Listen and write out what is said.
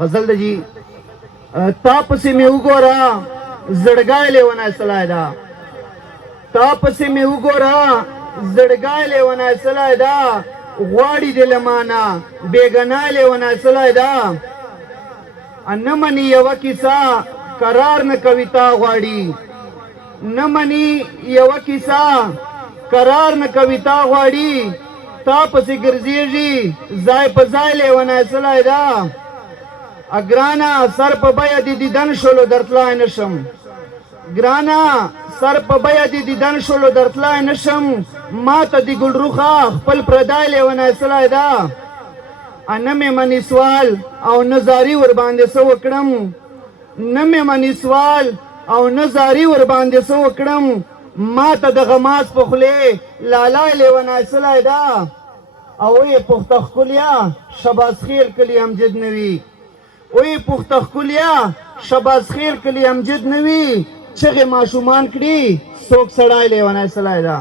غزل د جی تا پسې مې وګوره زړګی لیونی سلی ده تا پسې مې وګوره زړګی لیونی سلی ده غواړي دې له مانه بېګناه لیونی سلی ده نه مني یوه کیسه قرار نه کوي تا غواړي نه مني یوه کیسه قرار نه کوي تا غواړي تا پسې ګرځېږي ځای په ځای لیونی سلی ده ګرانه سر په بیه دې دیدن شولو درتلی نه شم ګرانه سر په بیه دې دیدن شولو درتلی نه شم ما ته د ګلرخه خپل پردی لیونی سلی ده نه مې مني سوال او نه زاري ورباندې څه وکړم نه مې مني سوال او نه زاري ورباندې څه وکړم ما ته د غماز په خولې لالی لیونی سلی ده او یې پخته ښکلیا شباز خیل کلي امجد نه وي وی پخته ښکلیا شباز خیل کلي امجد نه وي چغې ماشومان کړي څوک سړی لیونی سلی ده